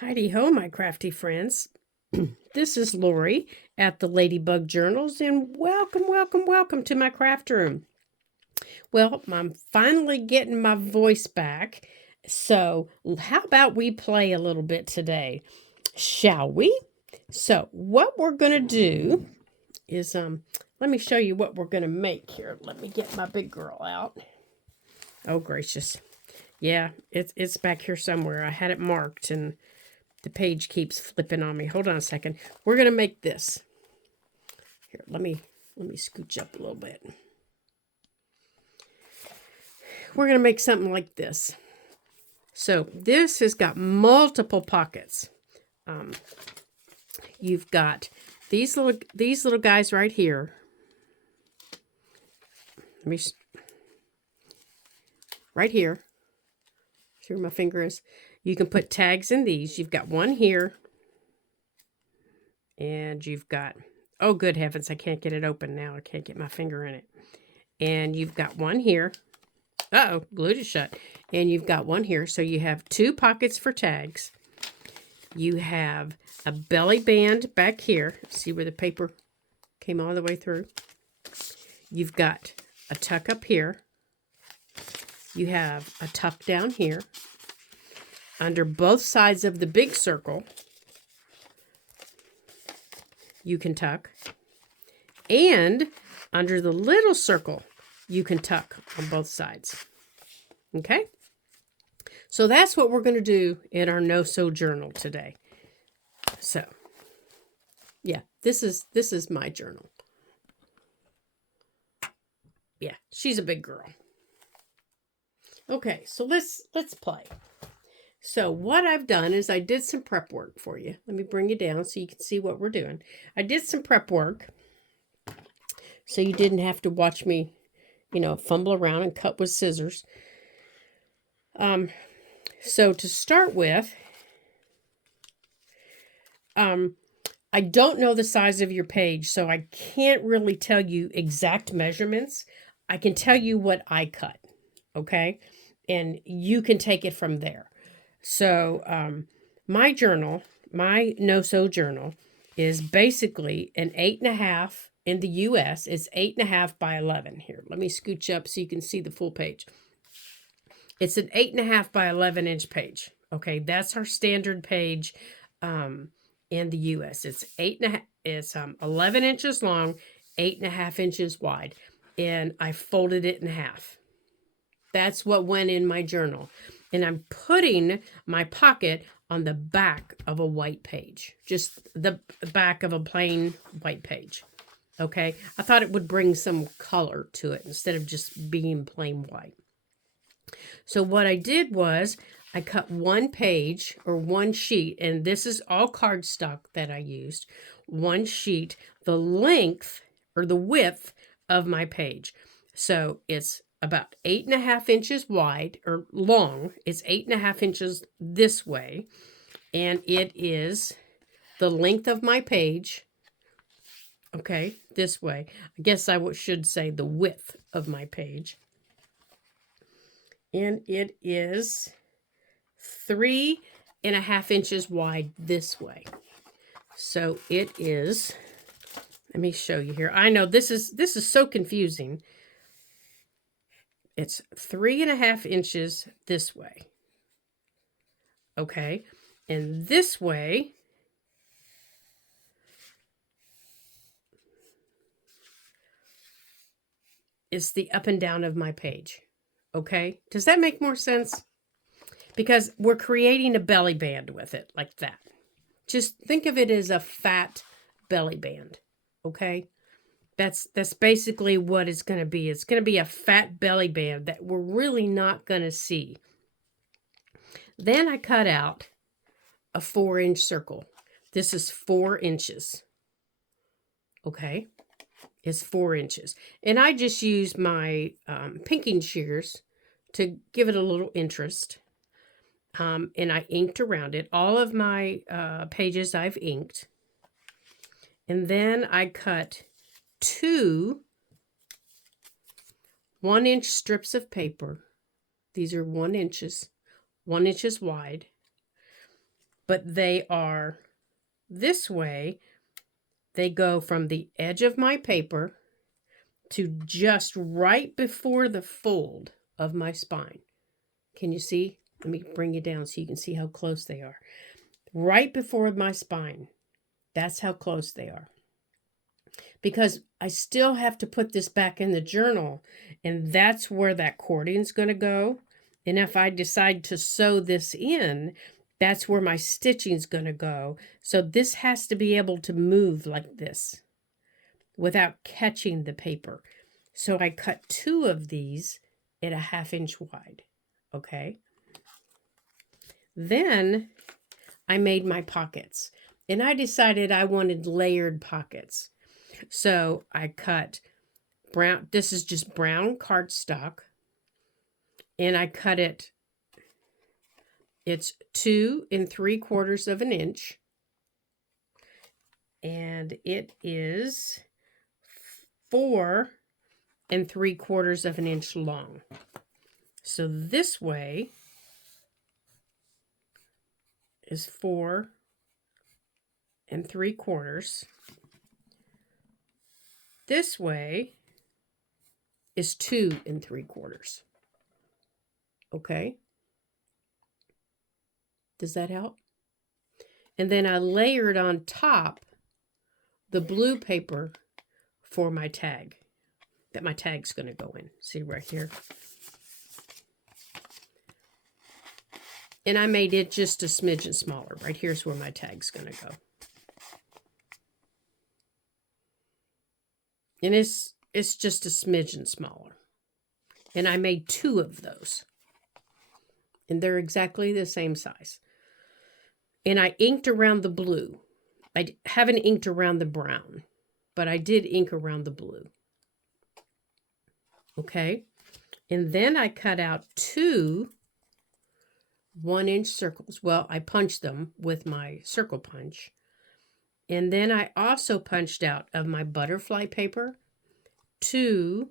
Heidi-ho, my crafty friends. This is Lori at the Ladybug Journals, and welcome to my craft room. Well, I'm finally getting my voice back, so how about we play a little bit today? Shall we? So, what we're going to do is, let me show you what we're going to make here. Let me get my big girl out. Oh, gracious. Yeah, it's back here somewhere. I had it marked, and the page keeps flipping on me. Hold on a second. We're going to make this. Here, let me scooch up a little bit. We're going to make something like this. So this has got multiple pockets. You've got these little guys right here. Right here. See where my finger is? You can put tags in these. You've got one here. And you've got, oh, good heavens, I can't get it open now. I can't get my finger in it. And you've got one here. Uh-oh, glued it shut. And you've got one here. So you have two pockets for tags. You have a belly band back here. See where the paper came all the way through? You've got a tuck up here. You have a tuck down here. Under both sides of the big circle, you can tuck. And under the little circle, you can tuck on both sides. Okay? So that's what we're going to do in our no-sew journal today. So, yeah, this is my journal. Yeah, she's a big girl. Okay, so let's play. So what I've done is I did some prep work for you. Let me bring you down so you can see what we're doing. I did some prep work so you didn't have to watch me, fumble around and cut with scissors. So to start with, I don't know the size of your page, so I can't really tell you exact measurements. I can tell you what I cut, okay? And you can take it from there. So my journal, my no-sew journal, is basically an 8.5 in the U.S. It's 8.5 by 11. Here, let me scooch up so you can see the full page. It's an 8.5 by 11 inch page. Okay, that's our standard page in the U.S. It's 8.5. It's 11 inches long, 8.5 inches wide, and I folded it in half. That's what went in my journal. And I'm putting my pocket on the back of a white page. Just the back of a plain white page. Okay? I thought it would bring some color to it instead of just being plain white. So what I did was I cut one page or one sheet, and this is all cardstock that I used. One sheet, the length or the width of my page. So it's about 8.5 inches wide or long. It's 8.5 inches this way. And it is the length of my page. Okay, this way. I guess I should say the width of my page. And it is 3.5 inches wide this way. So it is, let me show you here. I know this is so confusing. It's 3.5 inches this way. Okay. And this way is the up and down of my page. Okay. Does that make more sense? Because we're creating a belly band with it like that. Just think of it as a fat belly band. Okay. That's basically what it's going to be. It's going to be a fat belly band that we're really not going to see. Then I cut out a 4-inch circle. This is 4 inches. Okay. It's 4 inches. And I just used my pinking shears to give it a little interest. And I inked around it. All of my pages I've inked. And then I cut 2 1-inch strips of paper. These are 1 inch wide but they are this way. They go from the edge of my paper to just right before the fold of my spine. Can you see? Let me bring you down so you can see how close they are. Right before my spine. That's how close they are. Because I still have to put this back in the journal, and that's where that cording's going to go. And if I decide to sew this in, that's where my stitching's going to go. So this has to be able to move like this without catching the paper. So I cut 2 of these at a 1/2 inch wide. Okay. Then I made my pockets, and I decided I wanted layered pockets. So I cut brown, this is just brown cardstock, and I cut it, it's 2 3/4 of an inch, and it is 4 3/4 of an inch long. So this way is 4 3/4. This way is 2 3/4. Okay. Does that help? And then I layered on top the blue paper for my tag, that my tag's going to go in. See right here? And I made it just a smidgen smaller. Right here's where my tag's going to go. And it's just a smidgen smaller. And I made 2 of those. And they're exactly the same size. And I inked around the blue. I haven't inked around the brown, but I did ink around the blue. Okay. And then I cut out 2 1-inch circles. Well, I punched them with my circle punch. And then I also punched out of my butterfly paper 2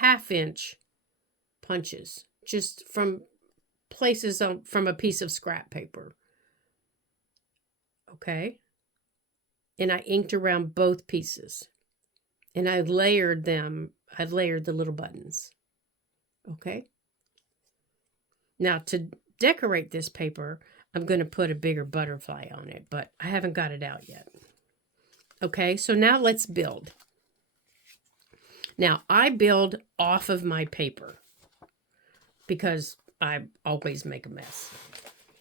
1/2-inch punches, just from places from a piece of scrap paper. Okay. And I inked around both pieces. And I layered them. I layered the little buttons. Okay. Now to decorate this paper, I'm going to put a bigger butterfly on it, but I haven't got it out yet. Okay, so now let's build. Now I build off of my paper because I always make a mess.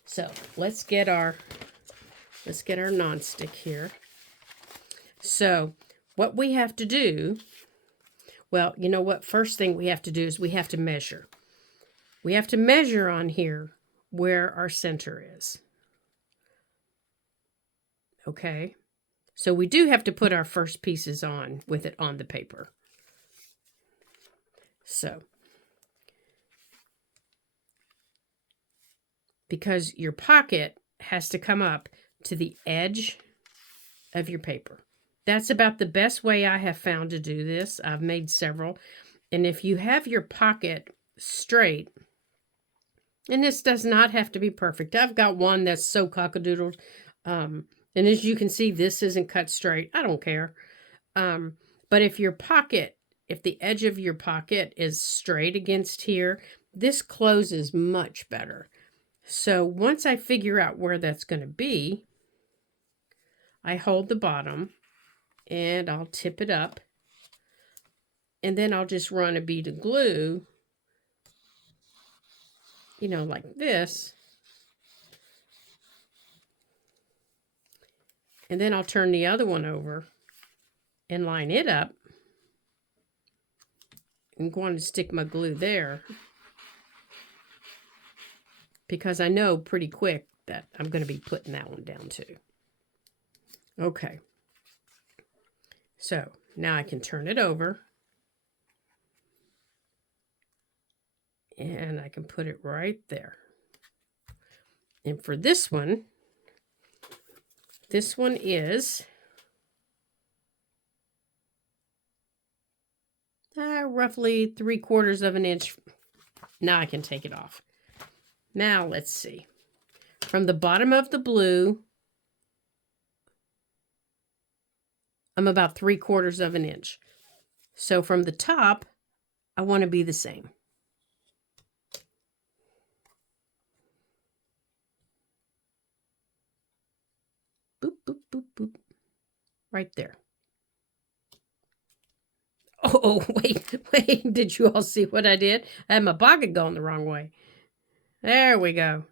So let's get our nonstick here. So what we have to do, well, you know what? First thing we have to do is we have to measure. We have to measure on here where our center is. Okay. So we do have to put our first pieces on with it on the paper. So, because your pocket has to come up to the edge of your paper. That's about the best way I have found to do this. I've made several. And if you have your pocket straight, and this does not have to be perfect. I've got one that's so cockadoodled. And as you can see, this isn't cut straight. I don't care. But if the edge of your pocket is straight against here, this closes much better. So once I figure out where that's going to be, I hold the bottom and I'll tip it up. And then I'll just run a bead of glue, like this. And then I'll turn the other one over and line it up. I'm going to stick my glue there because I know pretty quick that I'm going to be putting that one down too. Okay. So now I can turn it over. And I can put it right there. And for this one is roughly 3/4 of an inch. Now I can take it off. Now let's see. From the bottom of the blue, I'm about 3/4 of an inch. So from the top, I want to be the same. Boop, boop, boop, boop. Right there. Oh, wait. Did you all see what I did? I had my pocket going the wrong way. There we go.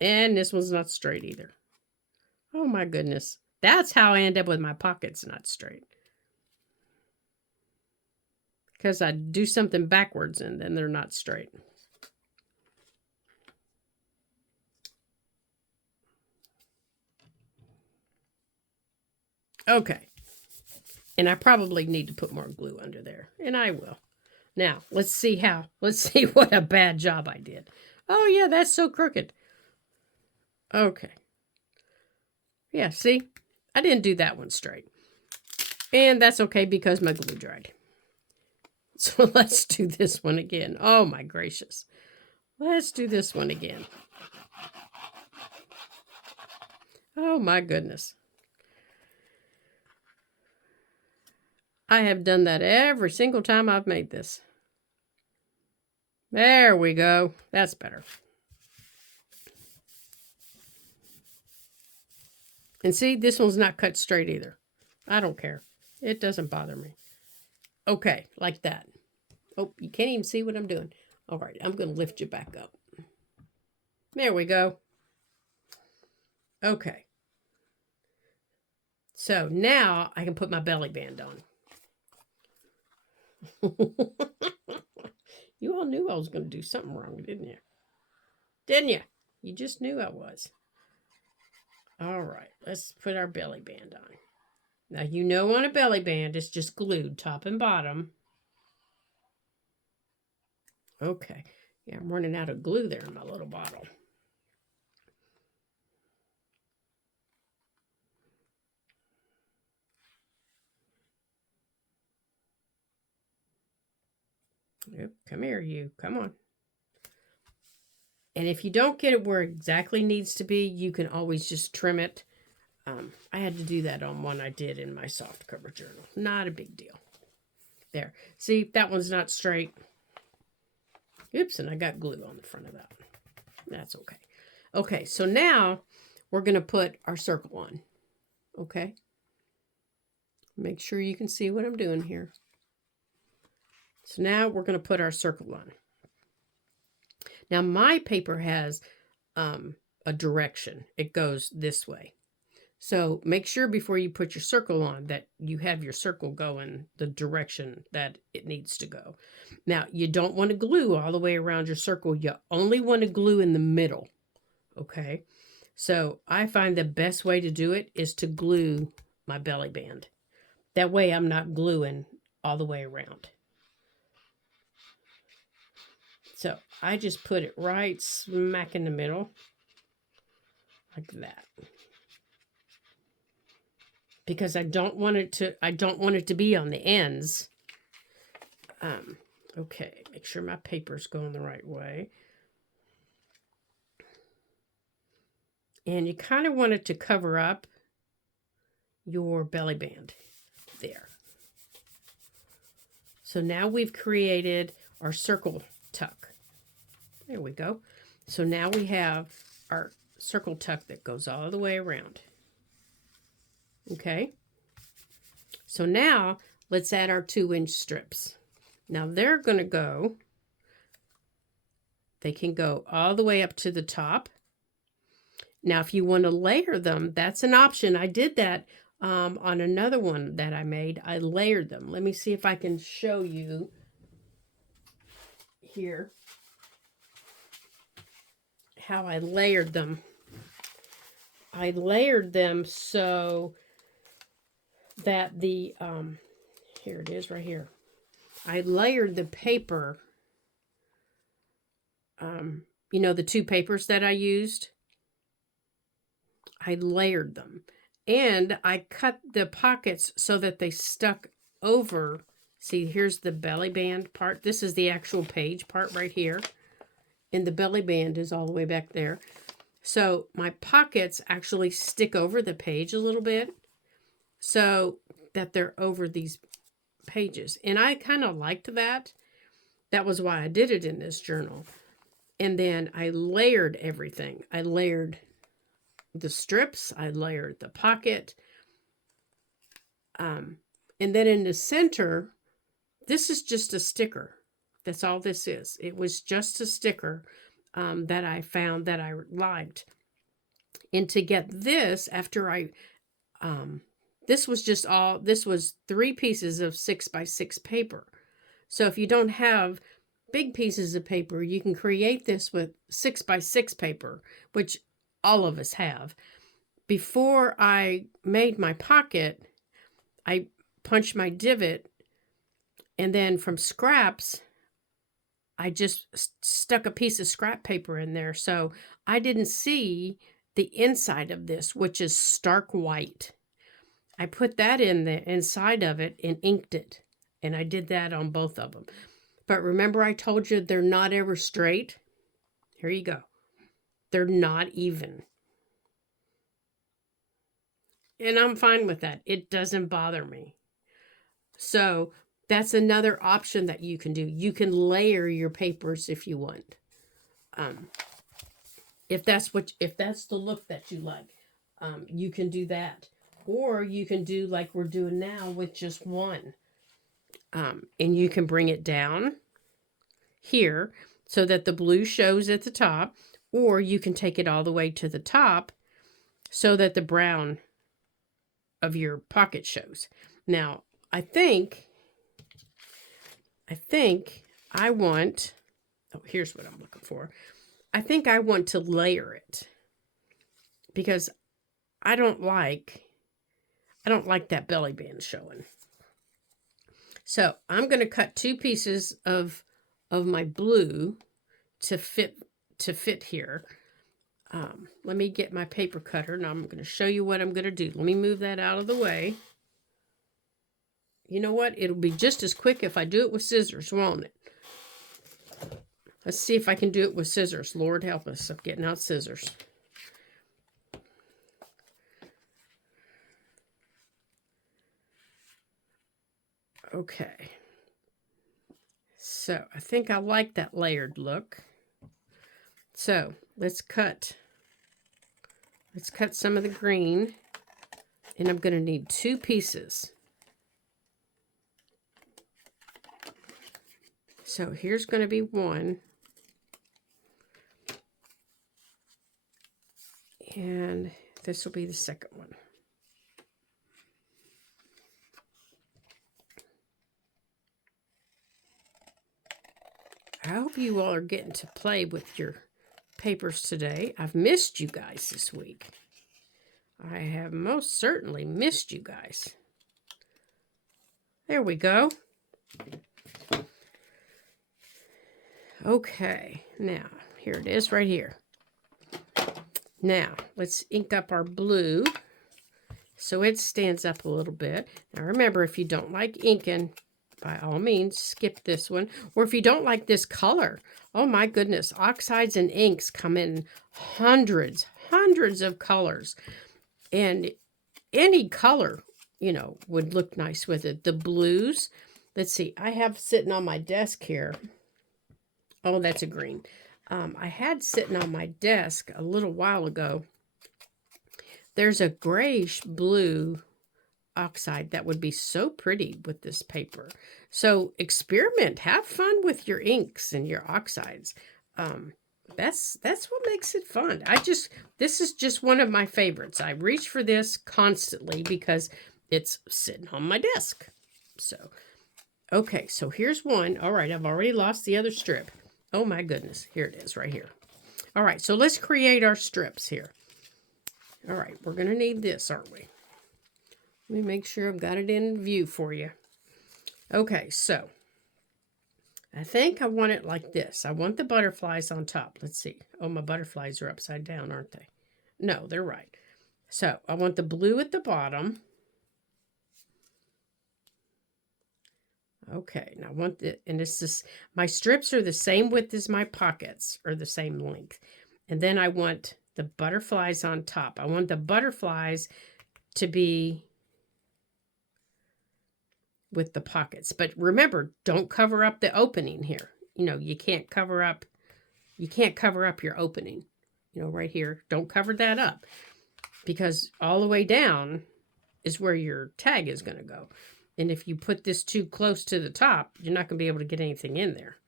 And this one's not straight either. Oh my goodness. That's how I end up with my pockets not straight. Because I do something backwards and then they're not straight. Okay. And I probably need to put more glue under there. And I will. Now, let's see what a bad job I did. Oh yeah, that's so crooked. Okay. Yeah, see? I didn't do that one straight. And that's okay because my glue dried. So let's do this one again. Oh my gracious. Let's do this one again. Oh my goodness. I have done that every single time I've made this. There we go. That's better. And see, this one's not cut straight either. I don't care. It doesn't bother me. Okay, like that. Oh, you can't even see what I'm doing. All right, I'm going to lift you back up. There we go. Okay. So now I can put my belly band on. You all knew I was going to do something wrong, didn't you? Didn't you? You just knew I was. All right, let's put our belly band on. Now, you know on a belly band, it's just glued top and bottom. Okay. Yeah, I'm running out of glue there in my little bottle. Yep, come here, you. Come on. And if you don't get it where it exactly needs to be, you can always just trim it. I had to do that on one I did in my soft cover journal. Not a big deal. There. See, that one's not straight. Oops, and I got glue on the front of that. That's okay. Okay, so now we're going to put our circle on. Okay? Make sure you can see what I'm doing here. So now we're going to put our circle on. Now my paper has a direction. It goes this way. So make sure before you put your circle on that you have your circle going the direction that it needs to go. Now, you don't want to glue all the way around your circle. You only want to glue in the middle. Okay? So I find the best way to do it is to glue my belly band. That way I'm not gluing all the way around. So I just put it right smack in the middle. Like that. Because I don't want it to be on the ends. Okay, make sure my paper's going the right way. And you kind of want it to cover up your belly band there. So now we've created our circle tuck. There we go. So now we have our circle tuck that goes all the way around. Okay. So now let's add our 2-inch strips. Now they're going to go, they can go all the way up to the top. Now if you want to layer them, that's an option. I did that on another one that I made. I layered them. Let me see if I can show you here how I layered them. I layered them so that the, here it is right here. I layered the paper, you know, the 2 papers that I used. I layered them. And I cut the pockets so that they stuck over. See, here's the belly band part. This is the actual page part right here. and the belly band is all the way back there. So my pockets actually stick over the page a little bit so that they're over these pages. And I kind of liked that. That was why I did it in this journal. And then I layered everything. I layered the strips. I layered the pocket. And then in the center, this is just a sticker. That's all this is. It was just a sticker that I found that I liked. And to get this, after I, this was 3 pieces of 6x6 paper. So if you don't have big pieces of paper, you can create this with 6x6 paper, which all of us have. Before I made my pocket, I punched my divot, and then from scraps, I just stuck a piece of scrap paper in there. So I didn't see the inside of this, which is stark white. I put that in the inside of it and inked it. And I did that on both of them. But remember I told you they're not ever straight? Here you go. They're not even. And I'm fine with that. It doesn't bother me. So that's another option that you can do. You can layer your papers if you want. If that's the look that you like, you can do that. Or you can do like we're doing now with just one. And you can bring it down here so that the blue shows at the top, or you can take it all the way to the top so that the brown of your pocket shows. Now, I think I want, oh, here's what I'm looking for. I think I want to layer it because I don't like that belly band showing. So I'm going to cut 2 pieces of my blue to fit here. Let me get my paper cutter, and I'm going to show you what I'm going to do. Let me move that out of the way. You know what? It'll be just as quick if I do it with scissors, won't it? Let's see if I can do it with scissors. Lord help us. I'm getting out scissors. Okay. So I think I like that layered look. So let's cut some of the green, and I'm going to need 2 pieces. So here's going to be one. And this will be the second one. I hope you all are getting to play with your papers today. I've missed you guys this week. I have most certainly missed you guys. There we go. Okay, now, here it is right here. Now, let's ink up our blue so it stands up a little bit. Now, remember, if you don't like inking, by all means, skip this one. Or if you don't like this color, oh my goodness, oxides and inks come in hundreds of colors. And any color, you know, would look nice with it. The blues, let's see, I have sitting on my desk here. Oh, that's a green. I had sitting on my desk a little while ago. There's a grayish blue oxide that would be so pretty with this paper. So experiment, have fun with your inks and your oxides. That's what makes it fun. This is just one of my favorites. I reach for this constantly because it's sitting on my desk. So, okay, so here's one. All right, I've already lost the other strip. Oh my goodness, here it is right here. All right, so let's create our strips here. All right, we're going to need this, aren't we? Let me make sure I've got it in view for you. Okay, so I think I want it like this. I want the butterflies on top. Let's see. Oh, my butterflies are upside down, aren't they? No, they're right. So I want the blue at the bottom. Okay, now I want the, and it's this, my strips are the same width as my pockets, or the same length. And then I want the butterflies on top. I want the butterflies to be with the pockets. But remember, don't cover up the opening here. You know, you can't cover up your opening. You know, right here. Don't cover that up, because all the way down is where your tag is going to go. And if you put this too close to the top, you're not going to be able to get anything in there.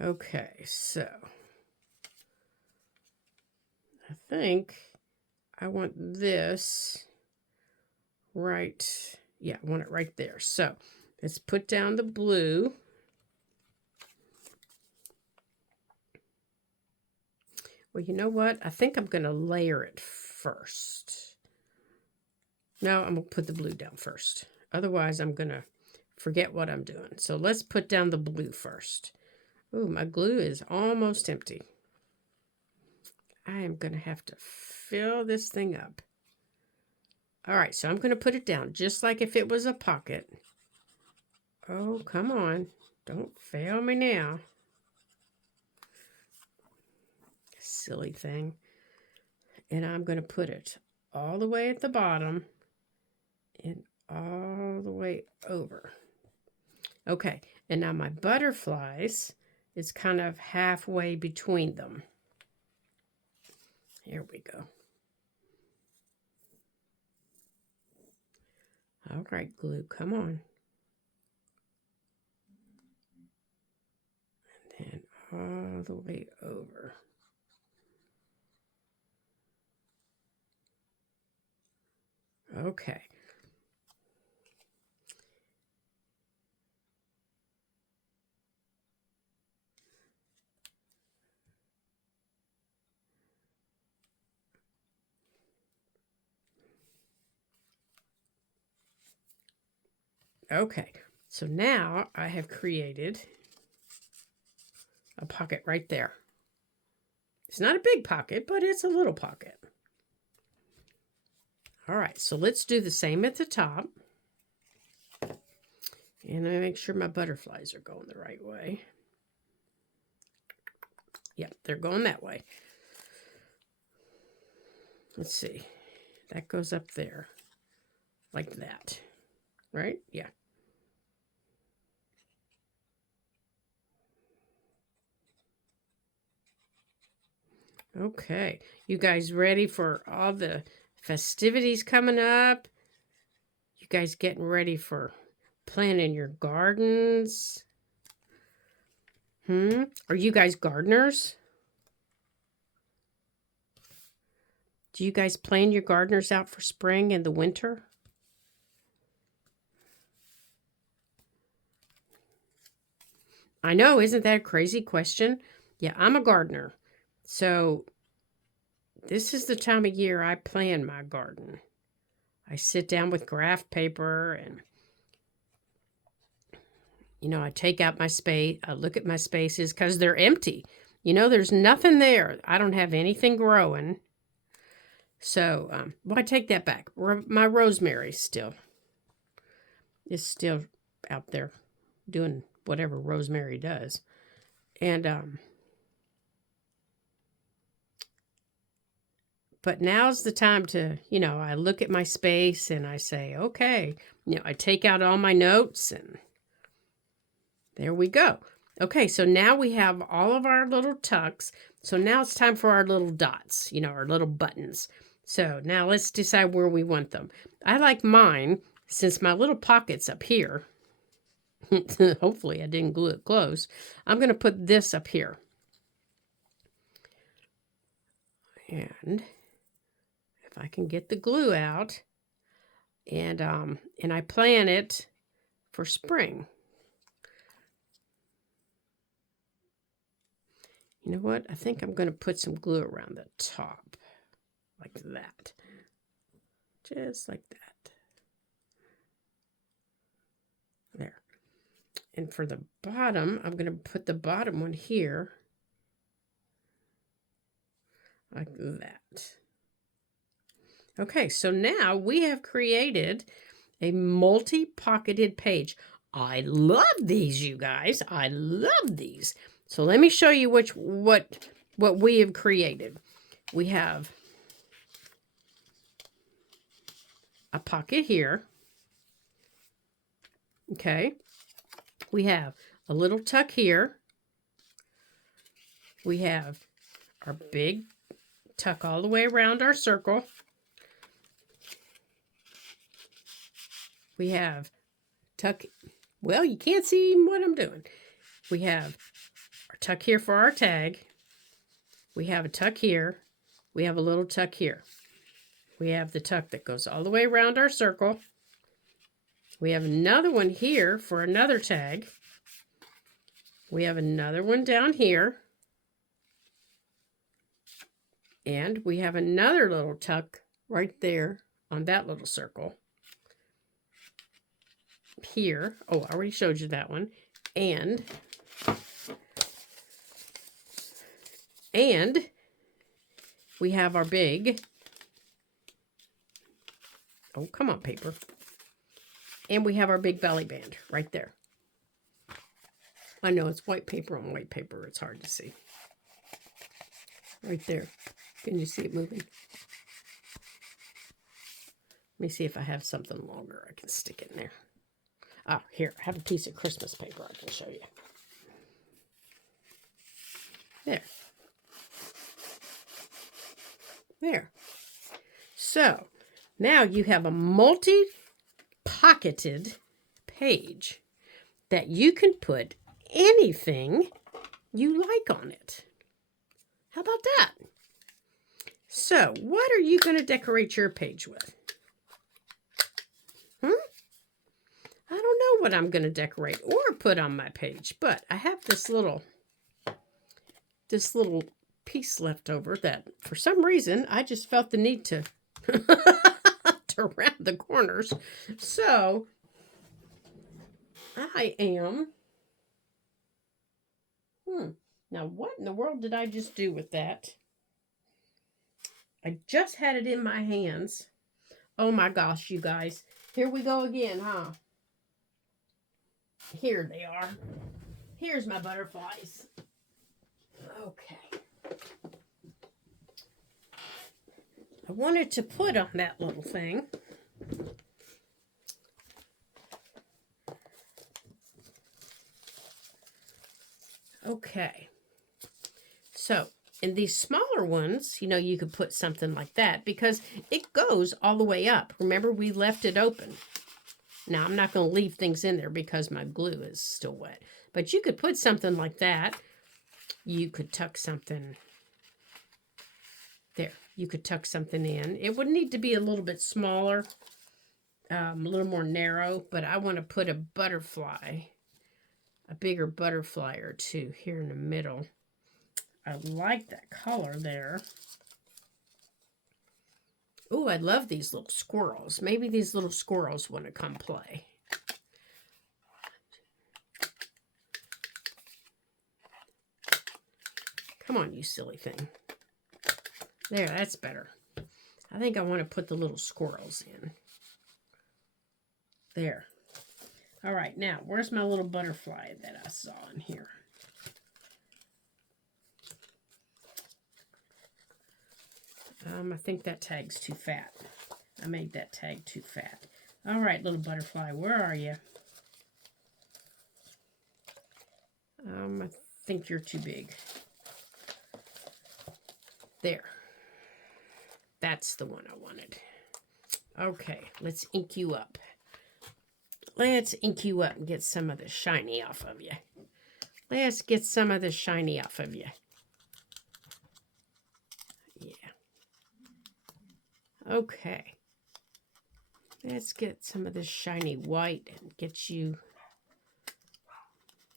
Okay, so I think I want this right. Yeah, I want it right there. So let's put down the blue. Well, you know what? I think I'm going to layer it first. No, I'm going to put the blue down first. Otherwise, I'm going to forget what I'm doing. So let's put down the blue first. Ooh, my glue is almost empty. I am going to have to fill this thing up. All right, so I'm going to put it down just like if it was a pocket. Oh, come on. Don't fail me now. Silly thing. And I'm going to put it all the way at the bottom and all the way over. Okay, and now my butterflies is kind of halfway between them. Here we go. All right, glue, come on. And then all the way over. Okay. Okay, so now I have created a pocket right there. It's not a big pocket, but it's a little pocket. All right, so let's do the same at the top. And I make sure my butterflies are going the right way. Yep, they're going that way. Let's see. That goes up there. Like that. Right? Yeah. Okay. You guys ready for all the festivities coming up? You guys getting ready for planting your gardens? Are you guys gardeners? Do you guys plan your gardeners out for spring and the winter? I know, isn't that a crazy question? Yeah, I'm a gardener. So this is the time of year I plan my garden. I sit down with graph paper and, you know, I take out my space. I look at my spaces because they're empty. You know, there's nothing there. I don't have anything growing. So, well, I take that back. My rosemary is still out there doing whatever rosemary does. And, but now's the time to, you know, I look at my space and I say, okay, you know, I take out all my notes and there we go. Okay, so now we have all of our little tucks. So now it's time for our little dots, you know, our little buttons. So now let's decide where we want them. I like mine, since my little pocket's up here. Hopefully I didn't glue it close. I'm going to put this up here. And if I can get the glue out, and I plan it for spring. You know what? I think I'm going to put some glue around the top, like that. Just like that. There. And for the bottom, I'm going to put the bottom one here, like that. Okay, so now we have created a multi-pocketed page. I love these, you guys. I love these. So let me show you what we have created. We have a pocket here. Okay. We have a little tuck here. We have our big tuck all the way around our circle. We have tuck, well, you can't see what I'm doing. We have our tuck here for our tag. We have a tuck here. We have a little tuck here. We have the tuck that goes all the way around our circle. We have another one here for another tag. We have another one down here. And we have another little tuck right there on that little circle. Here, oh, I already showed you that one. And we have our big, oh, come on, paper. And we have our big belly band right there. I know it's white paper on white paper. It's hard to see. Right there. Can you see it moving? Let me see if I have something longer I can stick in there. Oh, here. I have a piece of Christmas paper I can show you. There. There. So, now you have a multi-pocketed page that you can put anything you like on it. How about that? So, what are you going to decorate your page with? I don't know what I'm going to decorate or put on my page, but I have this little piece left over that for some reason I just felt the need to to round the corners. So, I am now what in the world did I just do with that? I just had it in my hands. Oh my gosh, you guys. Here we go again, huh? Here they are. Here's my butterflies. Okay. I wanted to put on that little thing. Okay. So, in these smaller ones, you know, you could put something like that because it goes all the way up. Remember, we left it open. Now, I'm not going to leave things in there because my glue is still wet. But you could put something like that. You could tuck something there. You could tuck something in. It would need to be a little bit smaller, a little more narrow. But I want to put a butterfly, a bigger butterfly or two here in the middle. I like that color there. Oh, I love these little squirrels. Maybe these little squirrels want to come play. Come on, you silly thing. There, that's better. I think I want to put the little squirrels in. There. All right, now, where's my little butterfly that I saw in here? I think that tag's too fat. I made that tag too fat. All right, little butterfly, where are you? I think you're too big. There. That's the one I wanted. Okay, let's ink you up. Let's ink you up and get some of the shiny off of you. Let's get some of the shiny off of you. Okay, let's get some of this shiny white and get you